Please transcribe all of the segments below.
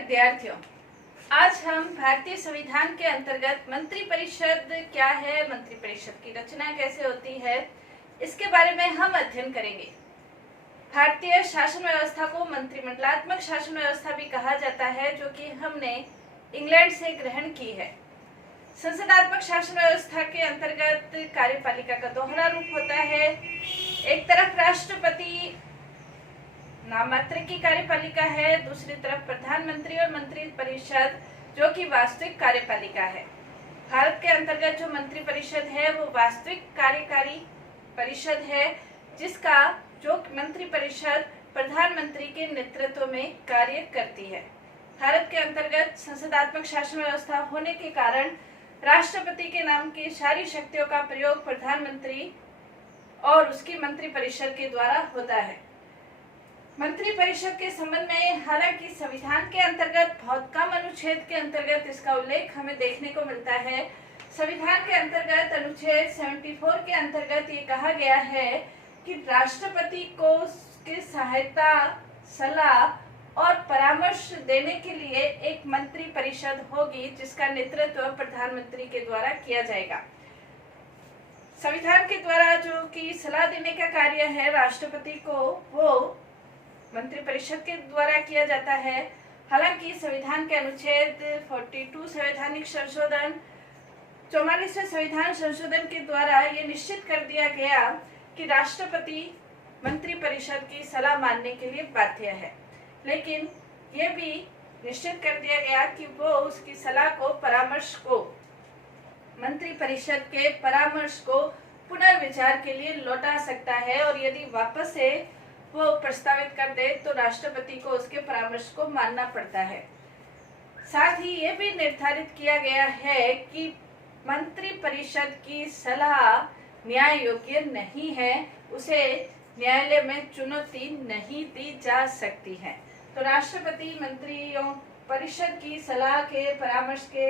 विद्यार्थियों, आज हम भारतीय संविधान के अंतर्गत मंत्रिपरिषद क्या है, मंत्रिपरिषद की रचना कैसे होती है, इसके बारे में हम अध्ययन करेंगे। भारतीय शासन व्यवस्था को मंत्रिमंडलात्मक शासन व्यवस्था भी कहा जाता है, जो कि हमने इंग्लैंड से ग्रहण की है। संसदात्मक शासन व्यवस्था के अंतर्गत कार्यपालिका का दोहरा रूप होता है। एक तरफ राष्ट्रपति नाममात्र की कार्यपालिका है, दूसरी तरफ प्रधानमंत्री और मंत्रिपरिषद जो कि वास्तविक कार्यपालिका है। भारत के अंतर्गत जो मंत्रिपरिषद है वो वास्तविक कार्यकारी परिषद है, जिसका जो मंत्रिपरिषद प्रधानमंत्री के नेतृत्व में कार्य करती है। भारत के अंतर्गत संसदात्मक शासन व्यवस्था होने के कारण राष्ट्रपति के नाम की सारी शक्तियों का प्रयोग प्रधानमंत्री और उसकी मंत्रिपरिषद के द्वारा होता है। मंत्रिपरिषद के संबंध में हालांकि संविधान के अंतर्गत बहुत कम अनुच्छेद के अंतर्गत इसका उल्लेख हमें देखने को मिलता है। संविधान के अंतर्गत अनुच्छेद 74 के अंतर्गत ये कहा गया है कि राष्ट्रपति को की सहायता, सलाह और परामर्श देने के लिए एक मंत्रिपरिषद होगी, जिसका नेतृत्व प्रधानमंत्री के द्वारा किया जाएगा। संविधान के द्वारा जो कि सलाह देने का कार्य है राष्ट्रपति को, वो मंत्रिपरिषद के द्वारा किया जाता है। हालांकि संविधान के अनुच्छेद 42 संवैधानिक संशोधन 44वें संविधान संशोधन के द्वारा ये निश्चित कर दिया गया कि राष्ट्रपति मंत्रिपरिषद की सलाह मानने के लिए बाध्य है, लेकिन ये भी निश्चित कर दिया गया कि वो उसकी सलाह को, परामर्श को, मंत्रिपरिषद के परामर्श को पुनर्विचार के लिए लौटा सकता है, और यदि वापस से वो प्रस्तावित कर दे तो राष्ट्रपति को उसके परामर्श को मानना पड़ता है। साथ ही ये भी निर्धारित किया गया है कि मंत्रिपरिषद की सलाह न्याय योग्य नहीं है, उसे न्यायालय में चुनौती नहीं दी जा सकती है। तो राष्ट्रपति मंत्रियों परिषद की सलाह के, परामर्श के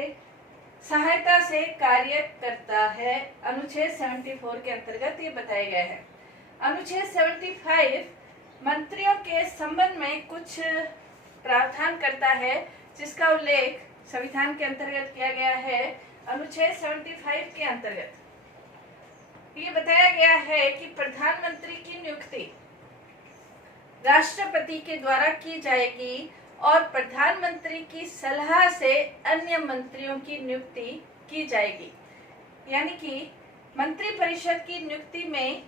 सहायता से कार्य करता है। अनुच्छेद 74 के अंतर्गत ये बताया गया है। अनुच्छेद 75 मंत्रियों के संबंध में कुछ प्रावधान करता है, जिसका उल्लेख संविधान के अंतर्गत किया गया है। अनुच्छेद 75 के अंतर्गत ये बताया गया है कि प्रधानमंत्री की नियुक्ति राष्ट्रपति के द्वारा की जाएगी और प्रधानमंत्री की सलाह से अन्य मंत्रियों की नियुक्ति की जाएगी। यानी कि मंत्रिपरिषद की नियुक्ति में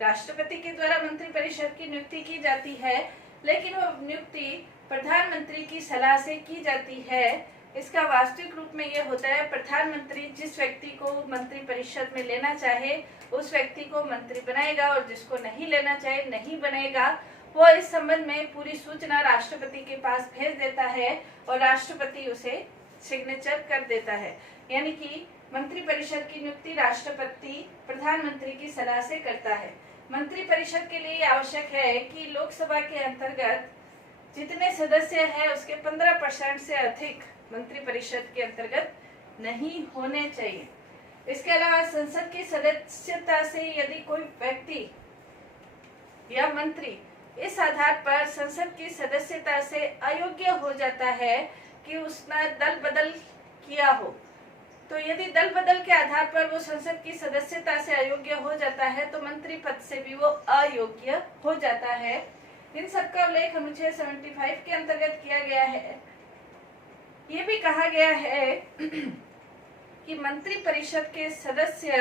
राष्ट्रपति के द्वारा मंत्रिपरिषद की नियुक्ति की जाती है, लेकिन वो नियुक्ति प्रधानमंत्री की सलाह से की जाती है। इसका वास्तविक रूप में यह होता है, प्रधानमंत्री जिस व्यक्ति को मंत्रिपरिषद में लेना चाहे उस व्यक्ति को मंत्री बनाएगा, और जिसको नहीं लेना चाहे नहीं बनेगा। वो इस संबंध में पूरी सूचना राष्ट्रपति के पास भेज देता है और राष्ट्रपति उसे सिग्नेचर कर देता है। यानी कि मंत्रिपरिषद की नियुक्ति राष्ट्रपति प्रधानमंत्री की सलाह से करता है। मंत्रिपरिषद के लिए आवश्यक है कि लोकसभा के अंतर्गत जितने सदस्य हैं उसके 15% से अधिक मंत्रिपरिषद के अंतर्गत नहीं होने चाहिए। इसके अलावा संसद की सदस्यता से यदि कोई व्यक्ति या मंत्री इस आधार पर संसद की सदस्यता से अयोग्य हो जाता है कि उसने दल बदल किया हो, तो यदि दल बदल के आधार पर वो संसद की सदस्यता से अयोग्य हो जाता है तो मंत्री पद से भी वो अयोग्य हो जाता है। इन सब का उल्लेख अनुच्छेद 75 के अंतर्गत किया गया है। ये भी कहा गया है कि मंत्रिपरिषद के सदस्य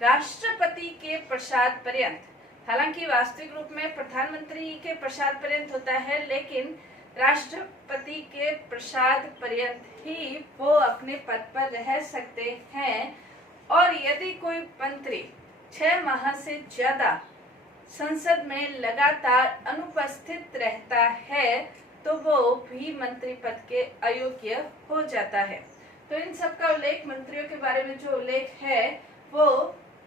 राष्ट्रपति के प्रसाद पर्यंत, हालांकि वास्तविक रूप में प्रधानमंत्री के प्रसाद पर्यंत होता है, लेकिन राष्ट्रपति के प्रसाद पर्यंत ही वो अपने पद पर रह सकते हैं। और यदि कोई मंत्री 6 माह से ज्यादा संसद में लगातार अनुपस्थित रहता है तो वो भी मंत्री पद के अयोग्य हो जाता है। तो इन सब का उल्लेख, मंत्रियों के बारे में जो उल्लेख है वो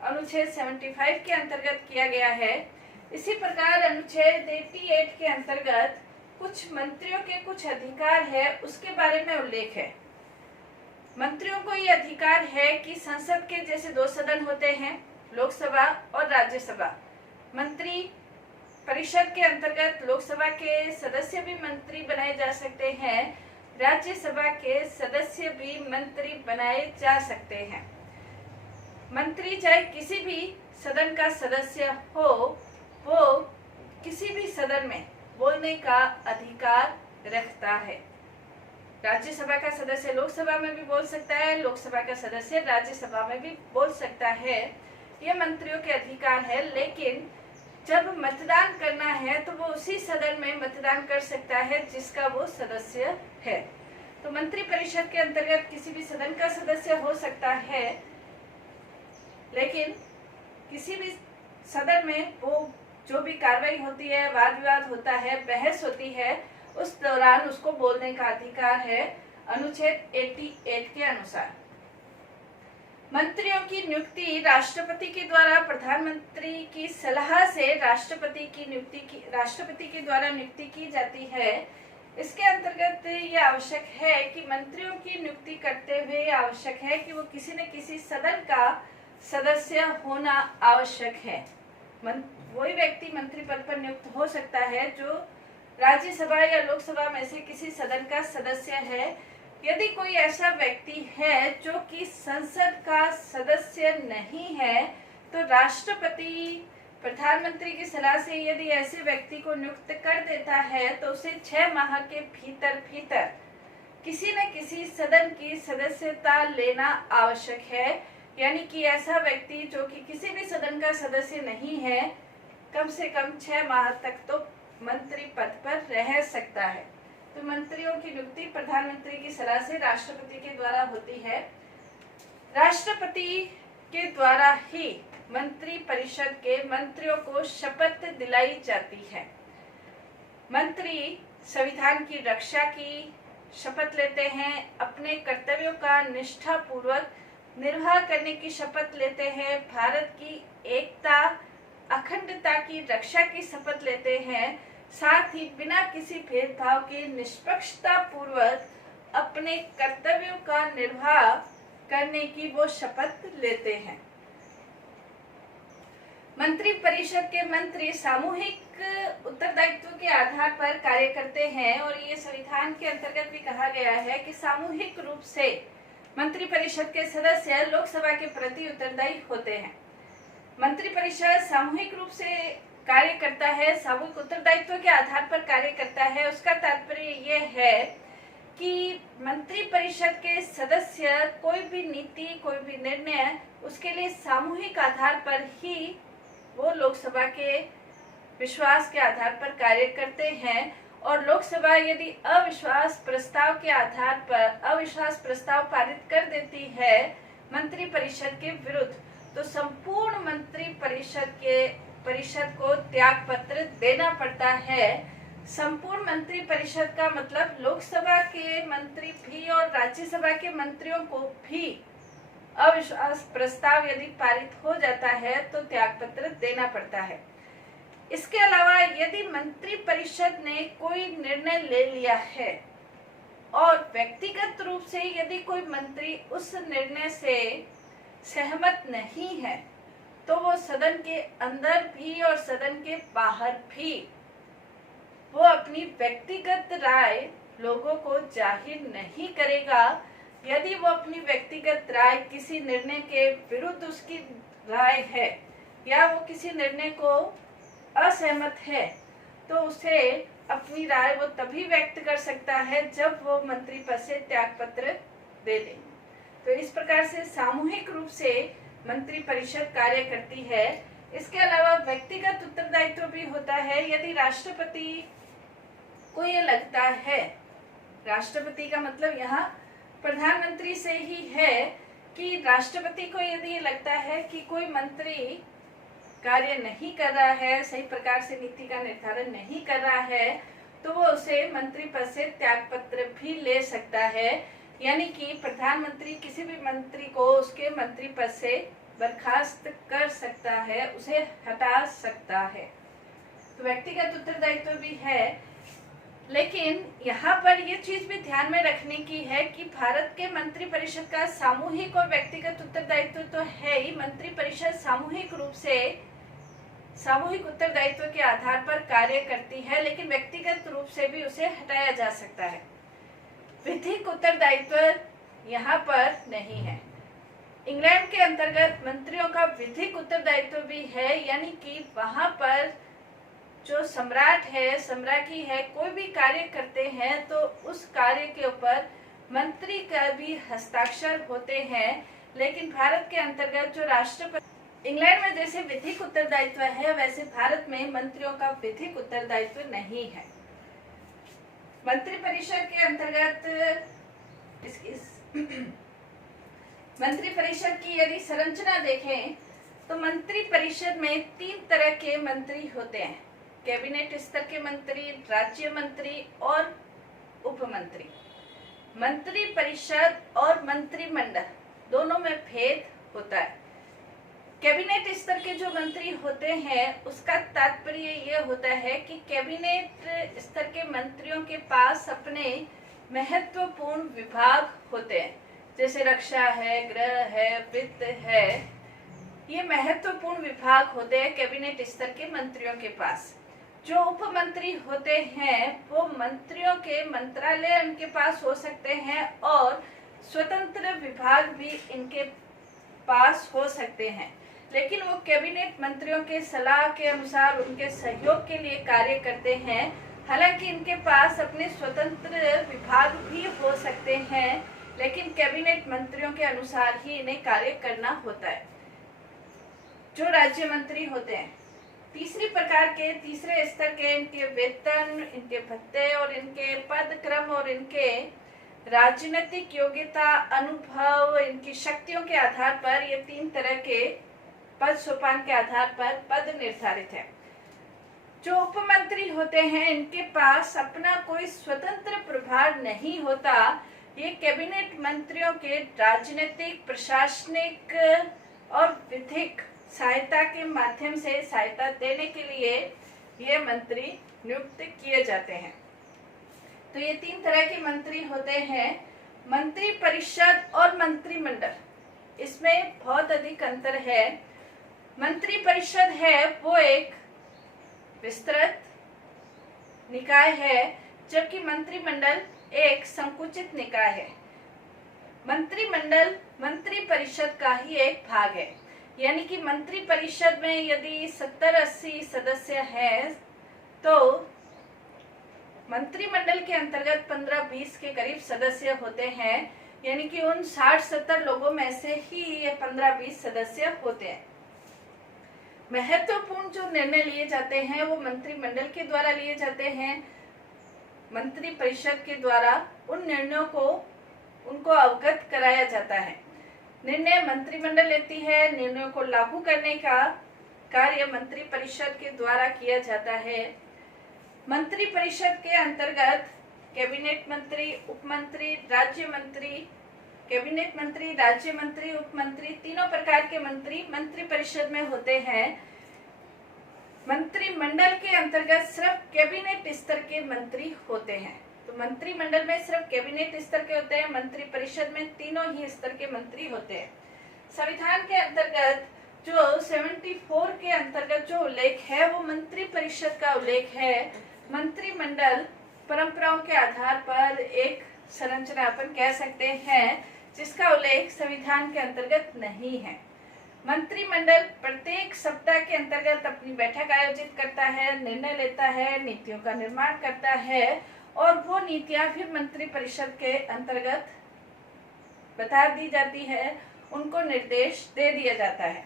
अनुच्छेद 75 के अंतर्गत किया गया है। इसी प्रकार अनुच्छेद 88 के अंतर्गत कुछ मंत्रियों के कुछ अधिकार है, उसके बारे में उल्लेख है। मंत्रियों को ये अधिकार है कि संसद के जैसे 2 सदन होते हैं, लोकसभा और राज्यसभा। मंत्री परिषद के अंतर्गत लोकसभा के सदस्य भी मंत्री बनाए जा सकते हैं, राज्यसभा के सदस्य भी मंत्री बनाए जा सकते हैं। मंत्री चाहे किसी भी सदन का सदस्य हो, वो किसी भी सदन में बोलने का अधिकार रखता है। राज्यसभा का सदस्य लोकसभा में भी बोल सकता है, लोकसभा का सदस्य राज्यसभा में भी बोल सकता है। ये मंत्रियों के अधिकार है, लेकिन जब मतदान करना है तो वो उसी सदन में मतदान कर सकता है जिसका वो सदस्य है। तो मंत्री परिषद के अंतर्गत किसी भी सदन का सदस्य हो सकता है, लेकिन किसी भी सदन में वो जो भी कार्रवाई होती है, वाद विवाद होता है, बहस होती है, उस दौरान उसको बोलने का अधिकार है अनुच्छेद 88 के अनुसार। मंत्रियों की नियुक्ति राष्ट्रपति के द्वारा प्रधानमंत्री की सलाह से राष्ट्रपति के द्वारा नियुक्ति की जाती है। इसके अंतर्गत ये आवश्यक है कि मंत्रियों की नियुक्ति करते हुए आवश्यक है कि वो किसी न किसी सदन का सदस्य होना आवश्यक है। वही व्यक्ति मंत्री पद पर नियुक्त हो सकता है जो राज्यसभा या लोकसभा में से किसी सदन का सदस्य है। यदि कोई ऐसा व्यक्ति है जो कि संसद का सदस्य नहीं है, तो राष्ट्रपति प्रधानमंत्री की सलाह से यदि ऐसे व्यक्ति को नियुक्त कर देता है तो उसे 6 माह के भीतर किसी न किसी सदन की सदस्यता लेना आवश्यक है। यानी कि ऐसा व्यक्ति जो कि किसी भी सदन का सदस्य नहीं है, कम से कम 6 माह तक तो मंत्री पद पर रह सकता है। तो मंत्रियों की नियुक्ति प्रधानमंत्री की सलाह से राष्ट्रपति के द्वारा होती है। राष्ट्रपति के द्वारा ही मंत्री परिषद के मंत्रियों को शपथ दिलाई जाती है। मंत्री संविधान की रक्षा की शपथ लेते हैं, अपने कर्तव्यों का निष्ठापूर्वक निर्वाह करने की शपथ लेते हैं, भारत की एकता अखंडता की रक्षा की शपथ लेते हैं, साथ ही बिना किसी भेदभाव के निष्पक्षता पूर्वक अपने कर्तव्यों का निर्वाह करने की वो शपथ लेते हैं। मंत्री परिषद के मंत्री सामूहिक उत्तरदायित्व के आधार पर कार्य करते हैं और ये संविधान के अंतर्गत भी कहा गया है कि सामूहिक रूप से मंत्री परिषद के सदस्य लोकसभा के प्रति उत्तरदायी होते हैं। मंत्री परिषद सामूहिक रूप से कार्य करता है, सामूहिक उत्तरदायित्व के आधार पर कार्य करता है। उसका तात्पर्य ये है कि मंत्री परिषद के सदस्य कोई भी नीति, कोई भी निर्णय उसके लिए सामूहिक आधार पर ही वो लोकसभा के विश्वास के आधार पर कार्य करते हैं। और लोकसभा यदि अविश्वास प्रस्ताव के आधार पर अविश्वास प्रस्ताव पारित कर देती है मंत्री परिषद के विरुद्ध, तो संपूर्ण मंत्री परिषद को त्याग पत्र देना पड़ता है। संपूर्ण मंत्री परिषद का मतलब लोकसभा के मंत्री भी और राज्यसभा के मंत्रियों को भी अविश्वास प्रस्ताव यदि पारित हो जाता है तो त्याग पत्र देना पड़ता है। इसके अलावा यदि मंत्री परिषद ने कोई निर्णय ले लिया है और व्यक्तिगत रूप से यदि कोई मंत्री उस निर्णय से सहमत नहीं है, तो वो सदन के अंदर भी और सदन के बाहर भी वो अपनी व्यक्तिगत राय लोगों को जाहिर नहीं करेगा। यदि वो अपनी व्यक्तिगत राय किसी निर्णय के विरुद्ध उसकी राय है या वो किसी निर्णय को असहमत है, तो उसे अपनी राय वो तभी व्यक्त कर सकता है जब वो मंत्री पद से त्याग पत्र दे दे। तो इस प्रकार से सामूहिक रूप से मंत्री परिषद कार्य करती है। इसके अलावा व्यक्तिगत उत्तरदायित्व भी होता है। यदि राष्ट्रपति को ये लगता है, राष्ट्रपति का मतलब यहाँ प्रधानमंत्री से ही है, कि राष्ट्रपति को यदि ये लगता है कि कोई मंत्री कार्य नहीं कर रहा है, सही प्रकार से नीति का निर्धारण नहीं कर रहा है, तो वो उसे मंत्री पद से त्याग पत्र भी ले सकता है। यानी कि प्रधानमंत्री किसी भी मंत्री को उसके मंत्री पद से बर्खास्त कर सकता है, उसे हटा सकता है। तो व्यक्तिगत उत्तरदायित्व भी है, लेकिन यहाँ पर ये चीज भी ध्यान में रखने की है कि भारत के मंत्री परिषद का सामूहिक और व्यक्तिगत उत्तरदायित्व तो है ही। मंत्री परिषद सामूहिक रूप से सामूहिक उत्तरदायित्व के आधार पर कार्य करती है, लेकिन व्यक्तिगत रूप से भी उसे हटाया जा सकता है। विधिक उत्तरदायित्व यहाँ पर नहीं है। इंग्लैंड के अंतर्गत मंत्रियों का विधिक उत्तरदायित्व भी है, यानी कि वहां पर जो सम्राट है, सम्राज्ञी है, कोई भी कार्य करते हैं तो उस कार्य के ऊपर मंत्री का भी हस्ताक्षर होते हैं। लेकिन भारत के अंतर्गत जो राष्ट्रपति, इंग्लैंड में जैसे विधिक उत्तरदायित्व है, वैसे भारत में मंत्रियों का विधिक उत्तरदायित्व नहीं है। मंत्रिपरिषद के अंतर्गत मंत्रिपरिषद की यदि संरचना देखें तो मंत्रिपरिषद में 3 तरह के मंत्री होते हैं: कैबिनेट स्तर के मंत्री, राज्य मंत्री और उपमंत्री। मंत्रिपरिषद और मंत्रिमंडल दोनों में भेद होता है। कैबिनेट स्तर के जो मंत्री होते हैं उसका तात्पर्य ये होता है कि कैबिनेट स्तर के मंत्रियों के पास अपने महत्वपूर्ण विभाग होते हैं, जैसे रक्षा है, गृह है, वित्त है। ये महत्वपूर्ण विभाग होते हैं कैबिनेट स्तर के मंत्रियों के पास। जो उपमंत्री होते हैं वो मंत्रियों के मंत्रालय इनके पास हो सकते हैं और स्वतंत्र विभाग भी इनके पास हो सकते हैं, लेकिन वो कैबिनेट मंत्रियों के सलाह के अनुसार उनके सहयोग के लिए कार्य करते हैं। हालांकि इनके पास अपने स्वतंत्र विभाग भी हो सकते हैं, लेकिन कैबिनेट मंत्रियों के अनुसार ही इन्हें कार्य करना होता है। जो राज्य मंत्री होते हैं, तीसरे स्तर के इनके वेतन, इनके भत्ते और इनके पद क्रम और इनके राजनीतिक योग्यता, अनुभव, इनकी शक्तियों के आधार पर ये 3 तरह के पद सोपान के आधार पर पद निर्धारित है। जो उपमंत्री होते हैं इनके पास अपना कोई स्वतंत्र प्रभार नहीं होता। ये कैबिनेट मंत्रियों के राजनीतिक, प्रशासनिक और विधिक सहायता के माध्यम से सहायता देने के लिए ये मंत्री नियुक्त किए जाते हैं। तो ये 3 तरह के मंत्री होते हैं। मंत्रिपरिषद और मंत्रिमंडल, इसमें बहुत अधिक अंतर है। मंत्रिपरिषद है वो एक विस्तृत निकाय है, जबकि मंत्रिमंडल एक संकुचित निकाय है। मंत्रिमंडल मंत्रिपरिषद का ही एक भाग है, यानी कि मंत्रिपरिषद में यदि 70-80 सदस्य हैं तो मंत्रिमंडल के अंतर्गत 15-20 के करीब सदस्य होते हैं, यानी कि उन 60-70 लोगों में से ही ये 15-20 सदस्य होते हैं। महत्वपूर्ण जो निर्णय लिए जाते हैं वो मंत्रिमंडल के द्वारा लिए जाते हैं। मंत्रिपरिषद के द्वारा उन निर्णयों को उनको अवगत कराया जाता है। निर्णय मंत्रिमंडल लेती है, निर्णयों को लागू करने का कार्य मंत्रिपरिषद के द्वारा किया जाता है। मंत्रिपरिषद के अंतर्गत कैबिनेट मंत्री, उपमंत्री, राज्य मंत्री, कैबिनेट मंत्री, राज्य मंत्री, उपमंत्री, तीनों प्रकार के मंत्री मंत्रिपरिषद में होते हैं। मंत्रिमंडल के अंतर्गत सिर्फ कैबिनेट स्तर के मंत्री होते हैं। तो मंत्रिमंडल में सिर्फ कैबिनेट स्तर के होते हैं, मंत्रिपरिषद में तीनों ही स्तर के मंत्री होते हैं। संविधान के अंतर्गत जो 74 के अंतर्गत जो उल्लेख है वो मंत्रिपरिषद का उल्लेख है। मंत्रिमंडल परंपराओं के आधार पर एक संरचना अपन कह सकते हैं जिसका उल्लेख संविधान के अंतर्गत नहीं है। मंत्रिमंडल प्रत्येक सप्ताह के अंतर्गत अपनी बैठक आयोजित करता है, निर्णय लेता है, नीतियों का निर्माण करता है और वो नीतियां भी मंत्रिपरिषद के अंतर्गत बता दी जाती है, उनको निर्देश दे दिया जाता है।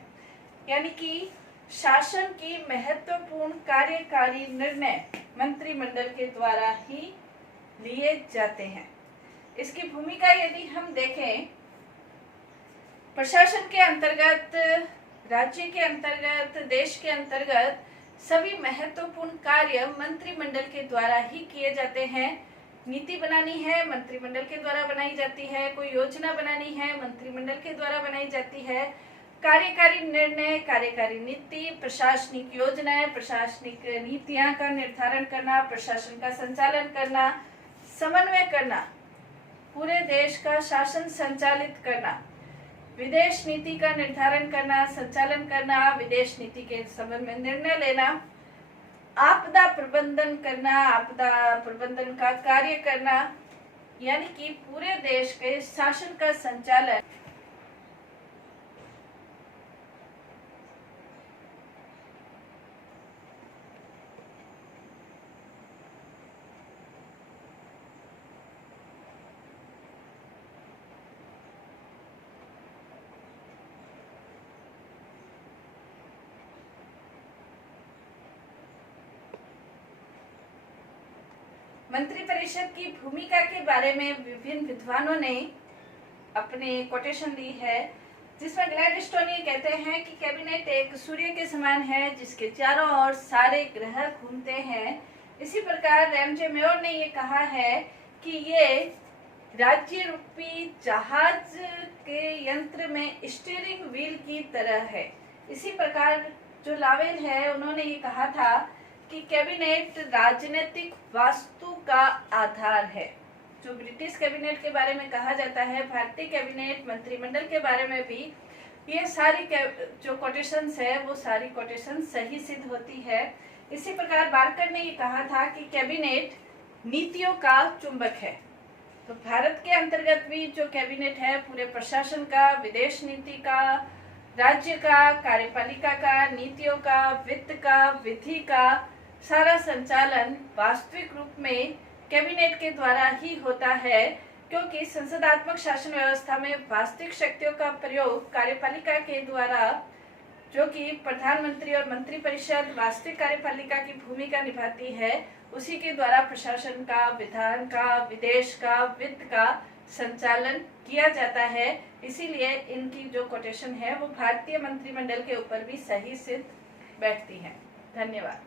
यानी कि शासन की महत्वपूर्ण कार्यकारी निर्णय मंत्रिमंडल के द्वारा ही लिए जाते हैं। इसकी भूमिका यदि हम देखें, प्रशासन के अंतर्गत, राज्य के अंतर्गत, देश के अंतर्गत सभी महत्वपूर्ण कार्य मंत्रिमंडल के द्वारा ही किए जाते हैं। नीति बनानी है मंत्रिमंडल के द्वारा बनाई जाती है, कोई योजना बनानी है मंत्रिमंडल के द्वारा बनाई जाती है। कार्यकारी निर्णय, कार्यकारी नीति, प्रशासनिक योजनाएं, प्रशासनिक नीतियां का निर्धारण करना, प्रशासन का संचालन करना, समन्वय करना, पूरे देश का शासन संचालित करना, विदेश नीति का निर्धारण करना, संचालन करना, विदेश नीति के संबंध में निर्णय लेना, आपदा प्रबंधन करना, आपदा प्रबंधन का कार्य करना, यानी कि पूरे देश के शासन का संचालन मंत्रिपरिषद की भूमिका के बारे में विभिन्न विद्वानों ने अपने कोटेशन दी है, जिसमें ग्लैडस्टोन ये कहते हैं कि कैबिनेट एक सूर्य के समान है जिसके चारों ओर सारे ग्रह घूमते हैं। इसी प्रकार रैमजे मेयर ने ये कहा है कि ये राज्य रूपी जहाज के यंत्र में स्टीयरिंग व्हील की तरह है। इसी प्रकार जो लावेल है उन्होंने ये कहा था कि कैबिनेट राजनीतिक वास्तु का आधार है। जो ब्रिटिश कैबिनेट के बारे में कहा जाता है, भारतीय कैबिनेट मंत्रिमंडल के बारे में भी ये सारी जो कोटेशंस है वो सारी कोटेशन सही सिद्ध होती है। इसी प्रकार बारकर ने ये कहा था कि कैबिनेट नीतियों का चुंबक है। तो भारत के अंतर्गत भी जो कैबिनेट है पूरे प्रशासन का, विदेश नीति का, राज्य का, कार्यपालिका का, नीतियों का, वित्त का, विधि का सारा संचालन वास्तविक रूप में कैबिनेट के द्वारा ही होता है, क्योंकि संसदात्मक शासन व्यवस्था में वास्तविक शक्तियों का प्रयोग कार्यपालिका के द्वारा, जो कि प्रधानमंत्री और मंत्रिपरिषद वास्तविक कार्यपालिका की भूमिका निभाती है, उसी के द्वारा प्रशासन का, विधान का, विदेश का, वित्त का संचालन किया जाता है। इसीलिए इनकी जो कोटेशन है वो भारतीय मंत्रिमंडल के ऊपर भी सही सिद्ध बैठती है। धन्यवाद।